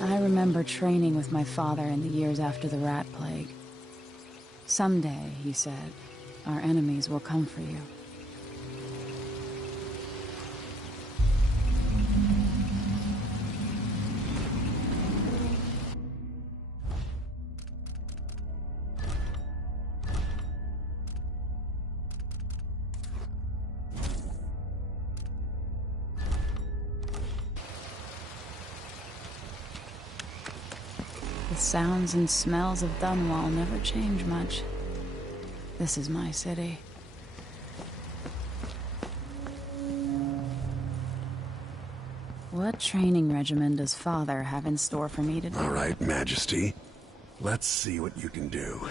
I remember training with my father in the years after the rat plague. Someday, he said, our enemies will come for you. The sounds and smells of Dunwall never change much. This is my city. What training regimen does Father have in store for me today? All right, Majesty. Let's see what you can do.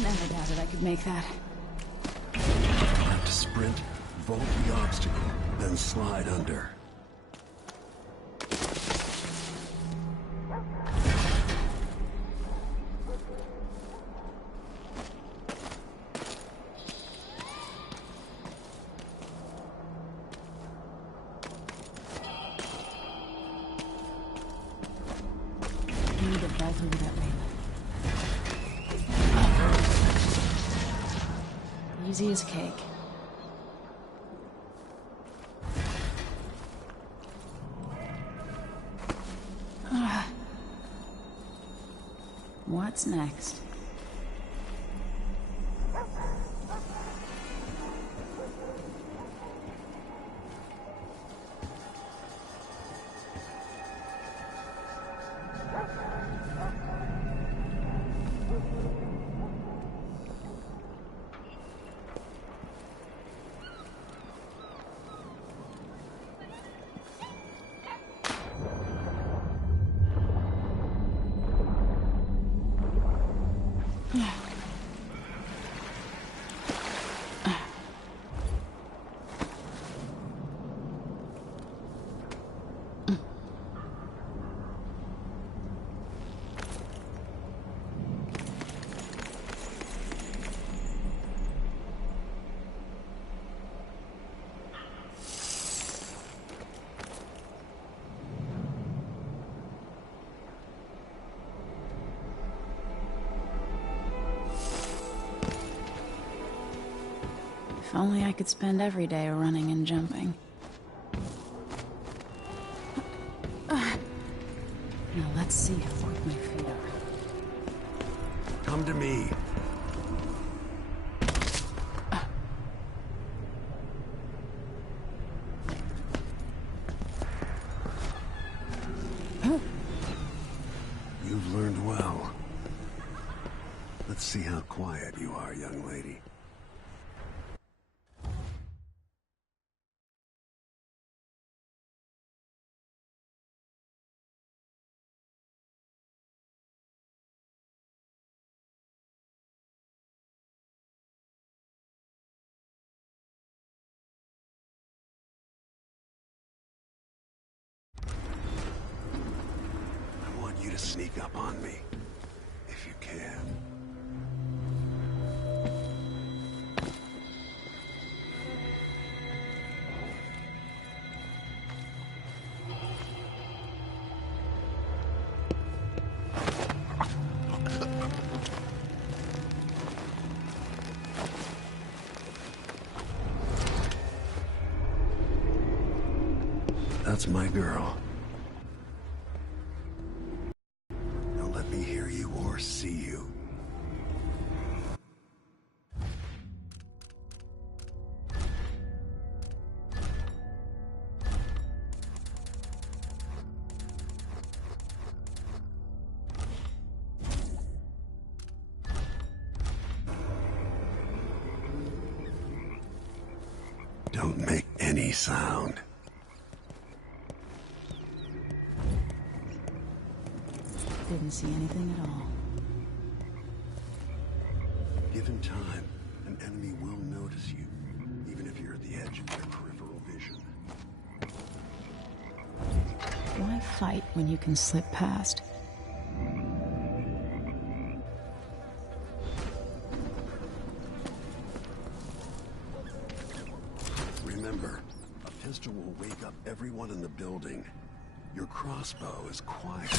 Never doubted I could make that. Have to sprint, vault the obstacle, then slide under. I need to vault over that railing. Easy as cake. What's next? If only I could spend every day running and jumping. Now let's see how work my feet are. Come to me. You've learned well. Let's see how quiet you are, young lady. I want you to sneak up on me, if you can. That's my girl. Don't let me hear you or see you. Don't make any sound. Didn't see anything at all. Given time, an enemy will notice you, even if you're at the edge of their peripheral vision. fight when you can slip past? Remember, a pistol will wake up everyone in the building. Your crossbow is quiet.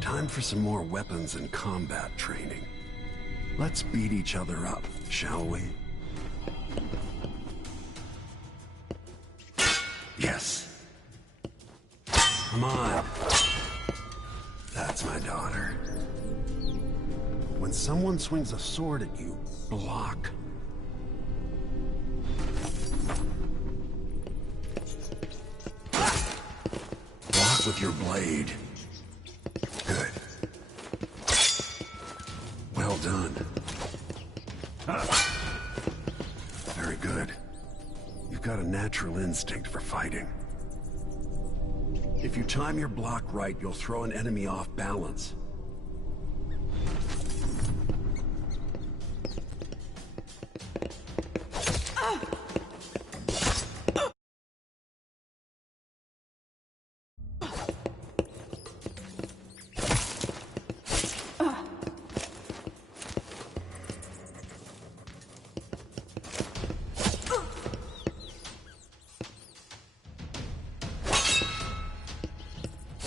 Time for some more weapons and combat training. Let's beat each other up, shall we? Yes. Come on. That's my daughter. When someone swings a sword at you, block. Block with your blade. Good. Well done. Very good. You've got a natural instinct for fighting. If you time your block right, you'll throw an enemy off balance.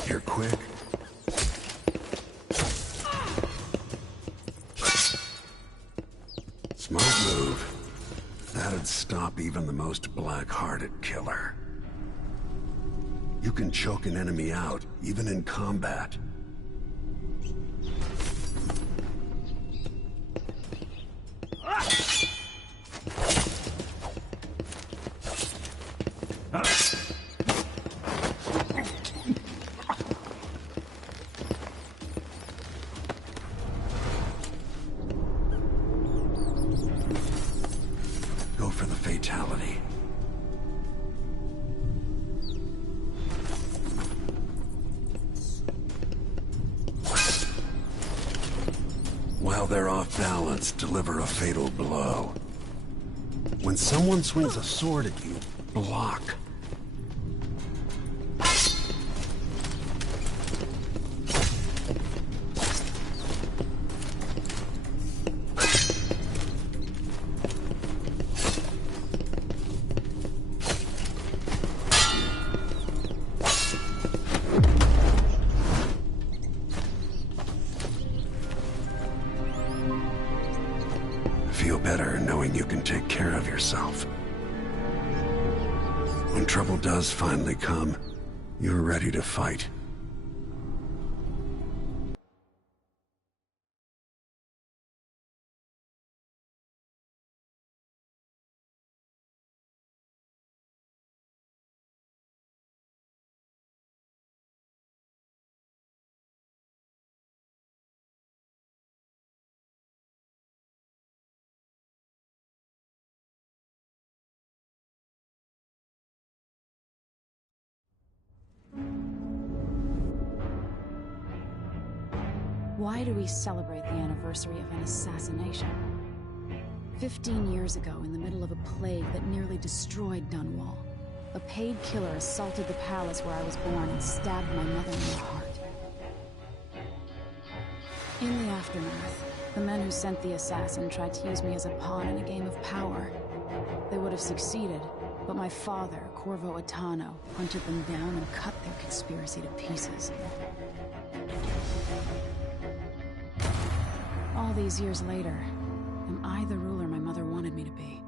You're quick. Smart move. That'd stop even the most black-hearted killer. You can choke an enemy out, even in combat. Go for the fatality. While they're off balance, deliver a fatal blow. When someone swings a sword at you, block. Feel better knowing you can take care of yourself. When trouble does finally come, you're ready to fight. Why do we celebrate the anniversary of an assassination? 15 years ago, in the middle of a plague that nearly destroyed Dunwall, a paid killer assaulted the palace where I was born and stabbed my mother in the heart. In the aftermath, the men who sent the assassin tried to use me as a pawn in a game of power. They would have succeeded, but my father, Corvo Attano, hunted them down and cut their conspiracy to pieces. All these years later, am I the ruler my mother wanted me to be?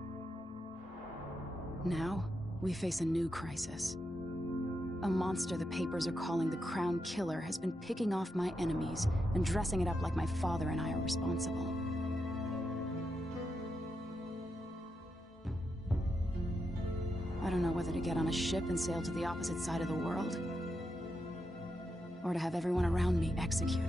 Now, we face a new crisis. A monster the papers are calling the Crown Killer has been picking off my enemies and dressing it up like my father and I are responsible. I don't know whether to get on a ship and sail to the opposite side of the world, or to have everyone around me executed.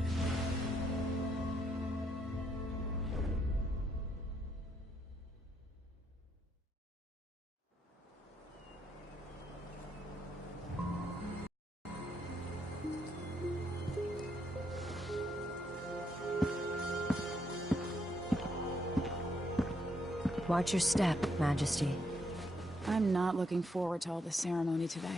Watch your step, Majesty. I'm not looking forward to all the ceremony today.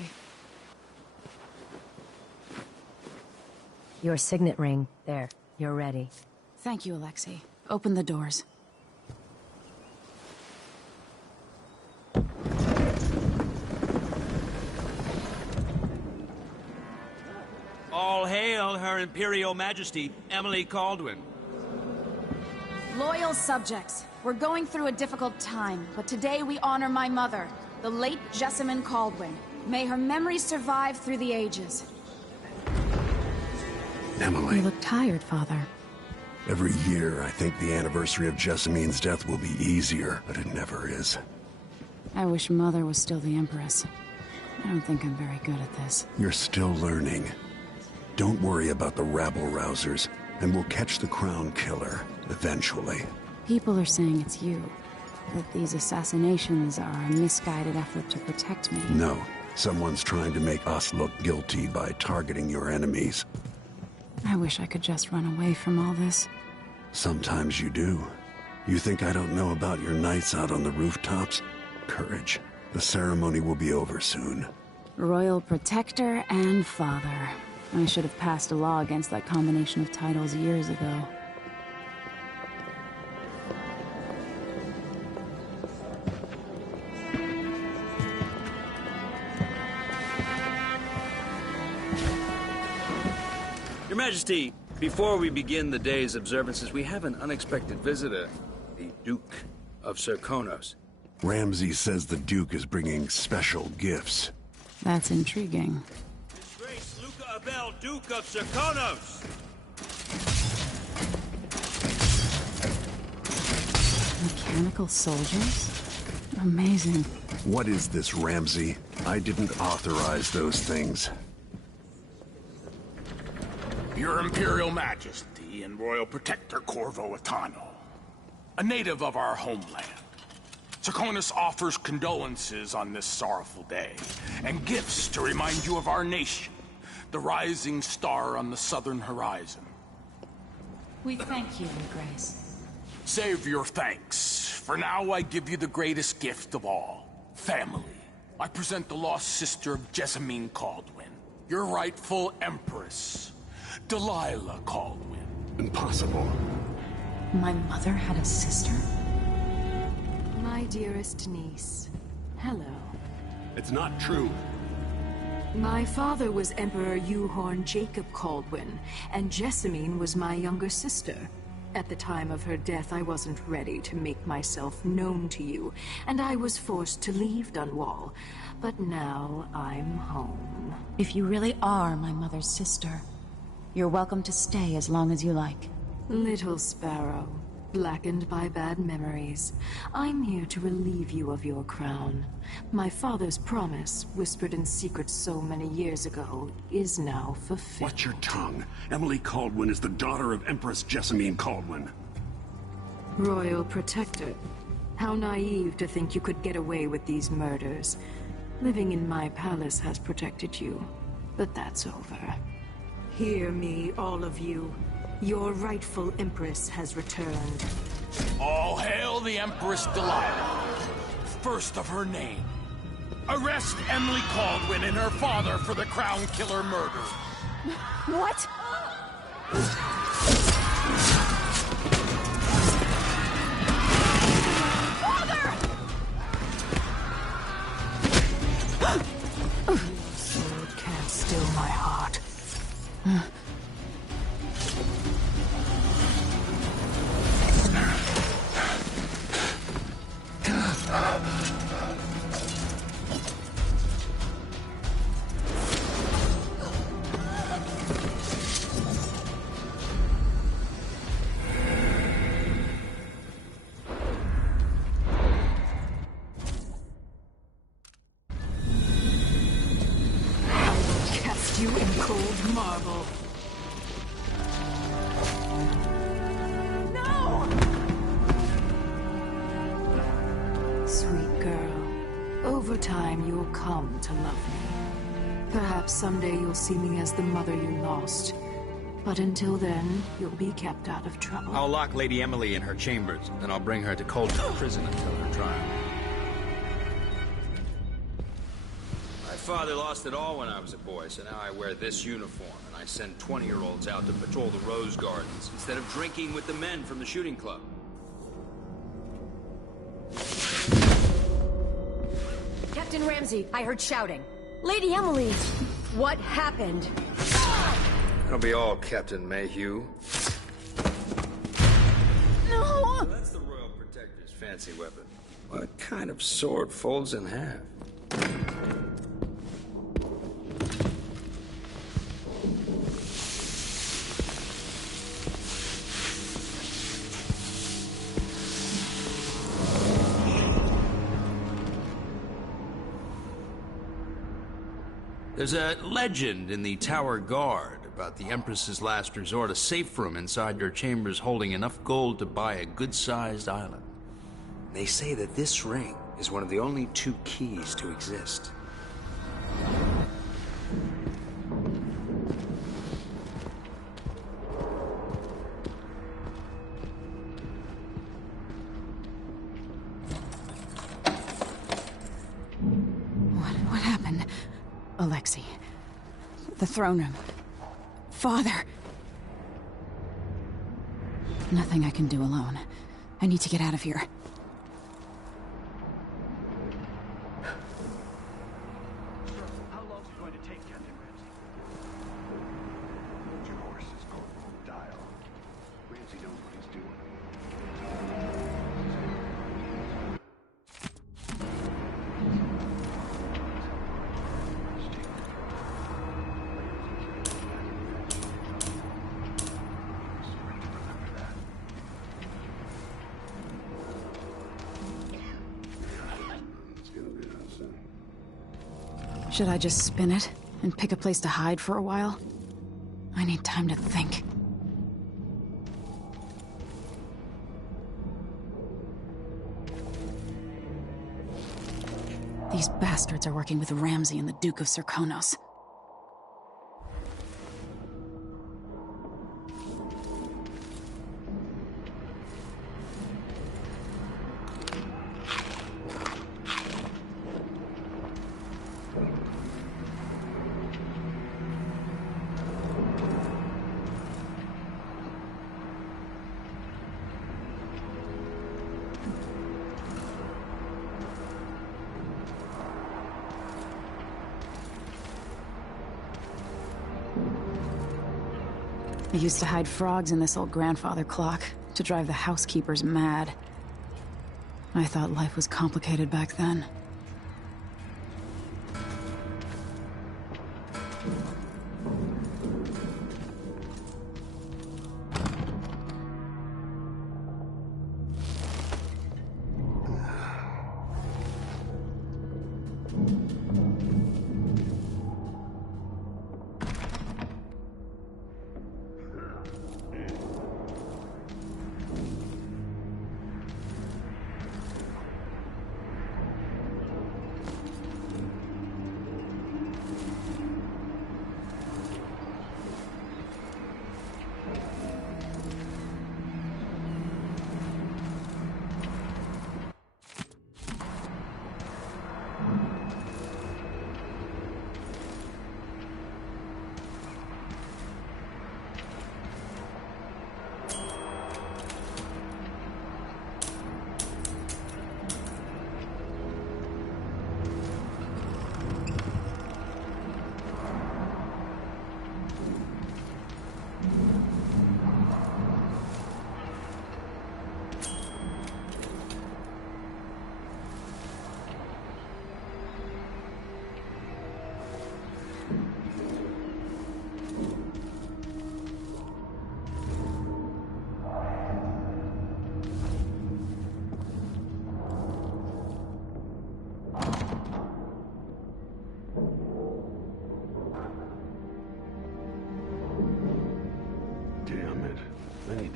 Your signet ring. There. You're ready. Thank you, Alexei. Open the doors. All hail Her Imperial Majesty, Emily Caldwin. Loyal subjects, we're going through a difficult time, but today we honor my mother, the late Jessamine Caldwin. May her memory survive through the ages. Emily. You look tired, Father. Every year, I think the anniversary of Jessamine's death will be easier, but it never is. I wish Mother was still the Empress. I don't think I'm very good at this. You're still learning. Don't worry about the rabble-rousers, and we'll catch the Crown Killer, eventually. People are saying it's you. That these assassinations are a misguided effort to protect me. No. Someone's trying to make us look guilty by targeting your enemies. I wish I could just run away from all this. Sometimes you do. You think I don't know about your nights out on the rooftops? Courage. The ceremony will be over soon. Royal Protector and Father. I should have passed a law against that combination of titles years ago. Your Majesty, before we begin the day's observances, we have an unexpected visitor, the Duke of Serkonos. Ramsay says the Duke is bringing special gifts. That's intriguing. His Grace Luca Abel, Duke of Serkonos! Mechanical soldiers? Amazing. What is this, Ramsay? I didn't authorize those things. Your Imperial Majesty and Royal Protector Corvo Attano, a native of our homeland. Serkonos offers condolences on this sorrowful day, and gifts to remind you of our nation, the rising star on the southern horizon. We thank you, Your Grace. Save your thanks. For now, I give you the greatest gift of all, family. I present the lost sister of Jessamine Caldwin, your rightful Empress, Delilah Caldwin. Impossible. My mother had a sister? My dearest niece, hello. It's not true. My father was Emperor Euhorn Jacob Caldwin, and Jessamine was my younger sister. At the time of her death, I wasn't ready to make myself known to you, and I was forced to leave Dunwall. But now I'm home. If you really are my mother's sister, you're welcome to stay as long as you like. Little sparrow, blackened by bad memories, I'm here to relieve you of your crown. My father's promise, whispered in secret so many years ago, is now fulfilled. Watch your tongue. Emily Caldwin is the daughter of Empress Jessamine Caldwin. Royal Protector, how naive to think you could get away with these murders. Living in my palace has protected you, but that's over. Hear me, all of you. Your rightful Empress has returned. All hail the Empress Delilah, first of her name. Arrest Emily Caldwin and her father for the Crown Killer murder. What? Sword can't still my heart. Cast you in cold marble. No! Sweet girl, over time you'll come to love me. Perhaps someday you'll see me as the mother you lost. But until then, you'll be kept out of trouble. I'll lock Lady Emily in her chambers, then I'll bring her to Coldstream Prison until her trial. My father lost it all when I was a boy, so now I wear this uniform, and I send 20-year-olds out to patrol the Rose Gardens instead of drinking with the men from the shooting club. Captain Ramsey, I heard shouting. Lady Emily, what happened? That'll be all, Captain Mayhew. No! So that's the Royal Protector's fancy weapon. What kind of sword folds in half? There's a legend in the Tower Guard about the Empress's last resort, a safe room inside your chambers holding enough gold to buy a good-sized island. They say that this ring is one of the only 2 keys to exist. What happened? Alexei. The throne room. Father. Nothing I can do alone. I need to get out of here. How long is it going to take, Captain Ramsey? Hold your horses, Corporal. Dial. Ramsey knows what he's doing. Should I just spin it and pick a place to hide for a while? I need time to think. These bastards are working with Ramsey and the Duke of Serkonos. I used to hide frogs in this old grandfather clock to drive the housekeepers mad. I thought life was complicated back then.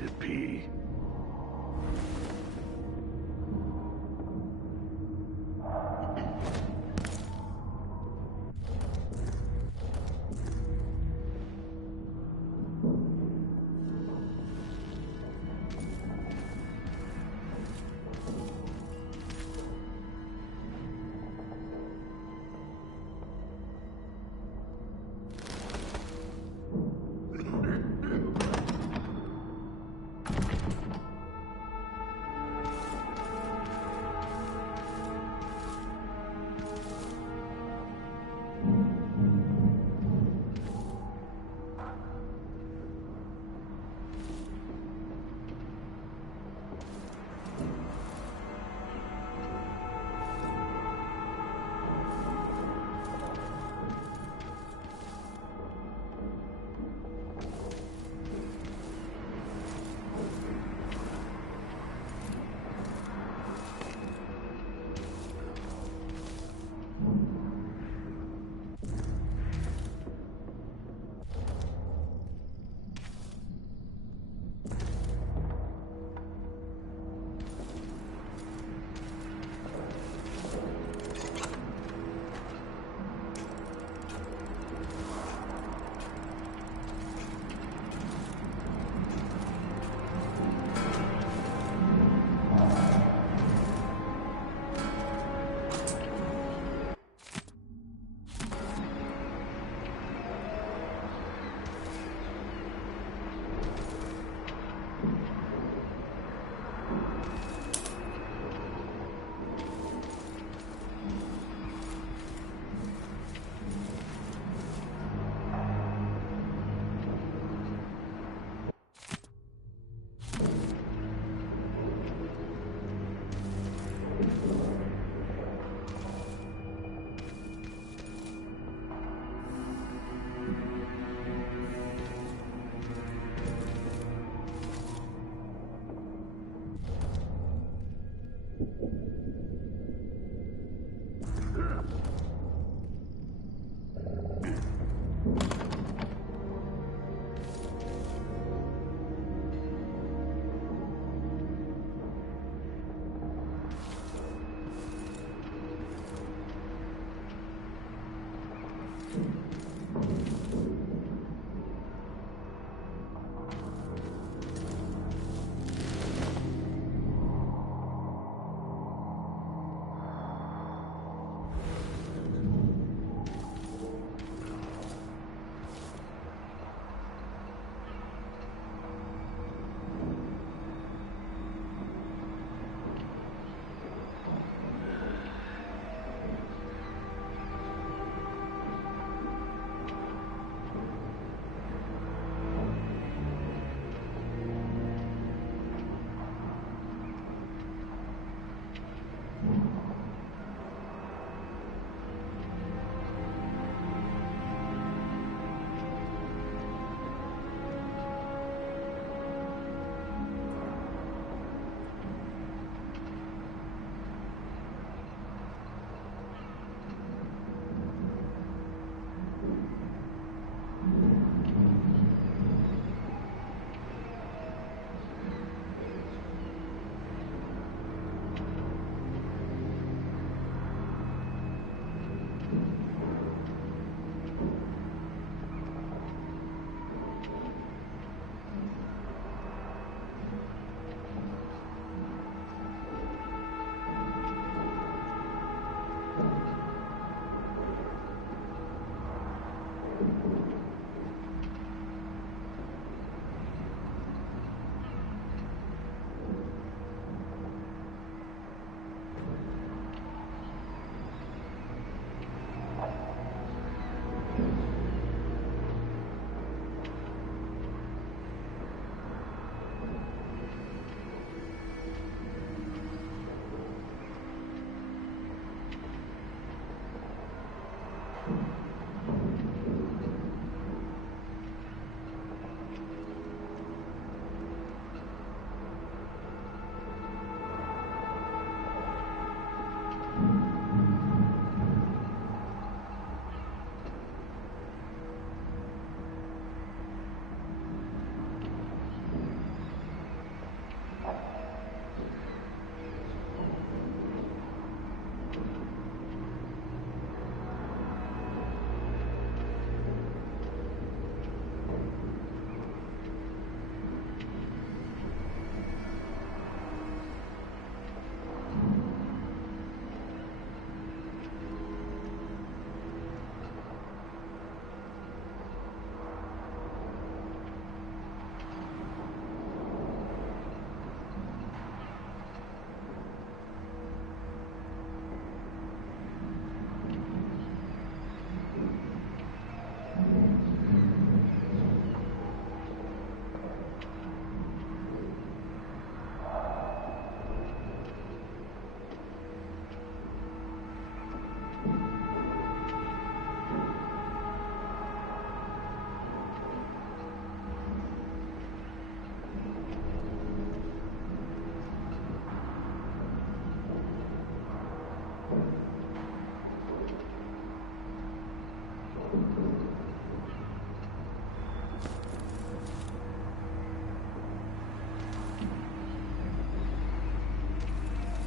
to pee.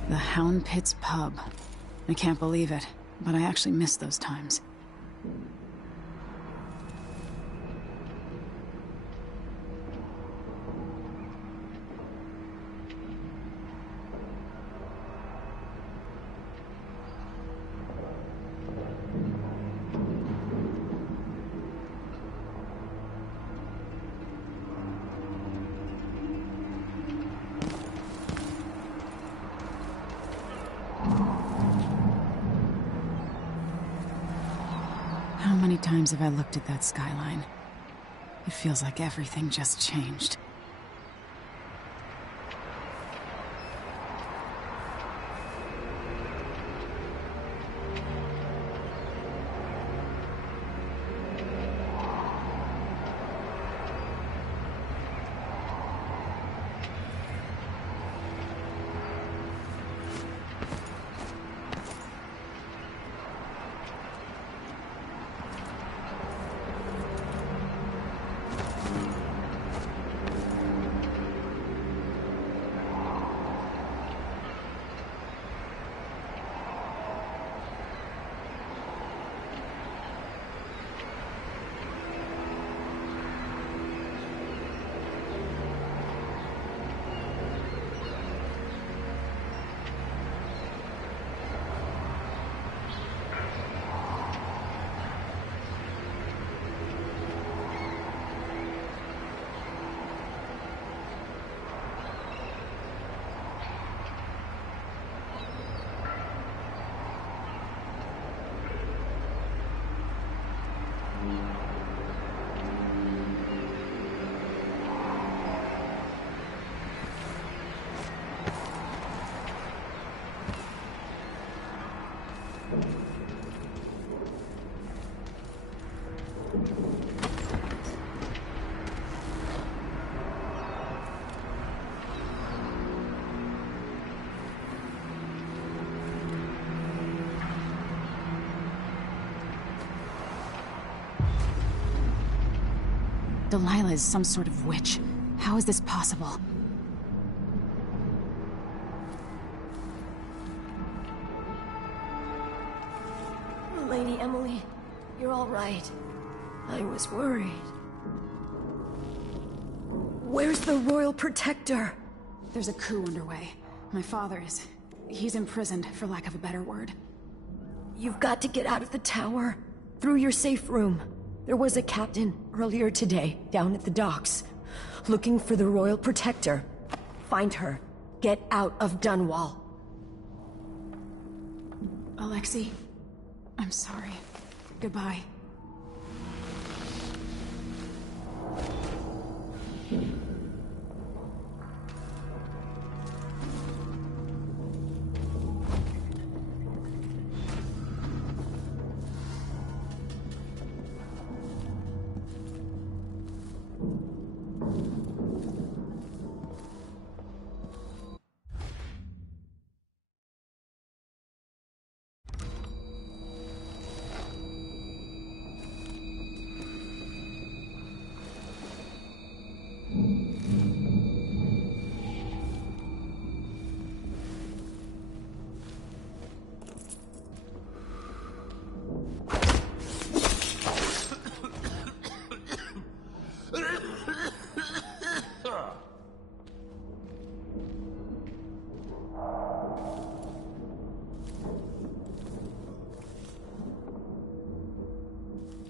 The Hound Pit's pub. I can't believe it, but I actually miss those times. How many times have I looked at that skyline? It feels like everything just changed. Delilah is some sort of witch. How is this possible? Lady Emily, you're all right. I was worried. Where's the Royal Protector? There's a coup underway. My father is... he's imprisoned, for lack of a better word. You've got to get out of the tower. Through your safe room. There was a captain earlier today, down at the docks, looking for the Royal Protector. Find her. Get out of Dunwall. Alexei, I'm sorry. Goodbye.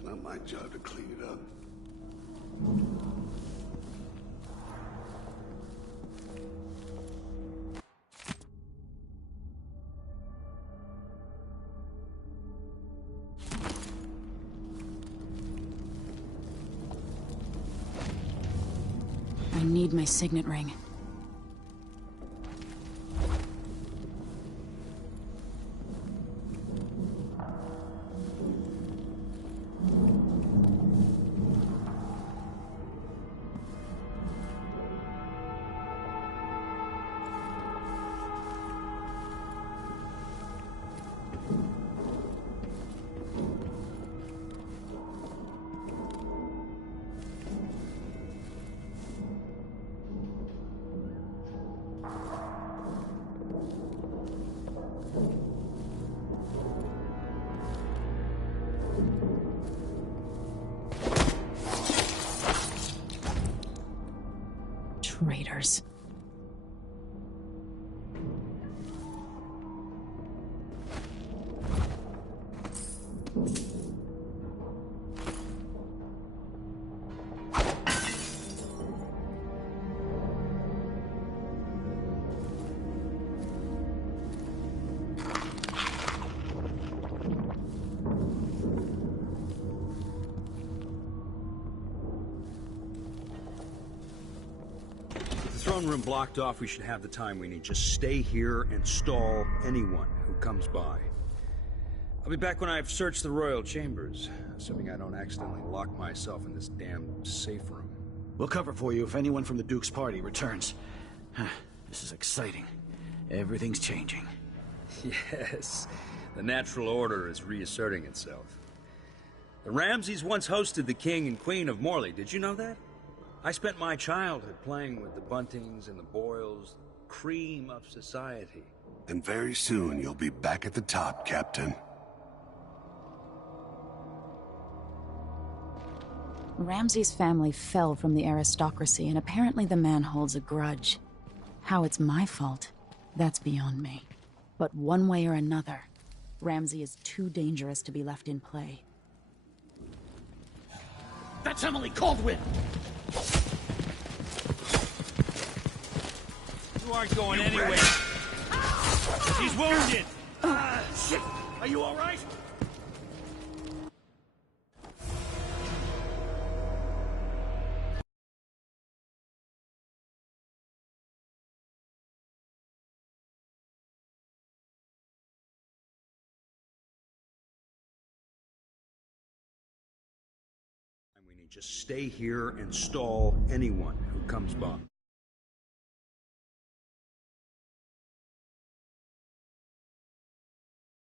Not my job to clean it up. I need my signet ring. Traitors. Throne room blocked off, we should have the time we need. Just stay here and stall anyone who comes by. I'll be back when I've searched the royal chambers, assuming I don't accidentally lock myself in this damn safe room. We'll cover for you if anyone from the Duke's party returns. This is exciting. Everything's changing. Yes, the natural order is reasserting itself. The Ramseys once hosted the King and Queen of Morley, did you know that? I spent my childhood playing with the Buntings and the Boyles, cream of society. And very soon you'll be back at the top, Captain. Ramsay's family fell from the aristocracy, and apparently the man holds a grudge. How it's my fault, that's beyond me. But one way or another, Ramsay is too dangerous to be left in play. That's Emily Caldwell! You aren't going anywhere. She's wounded. Shit! Are you all right? We need just stay here and stall anyone who comes by.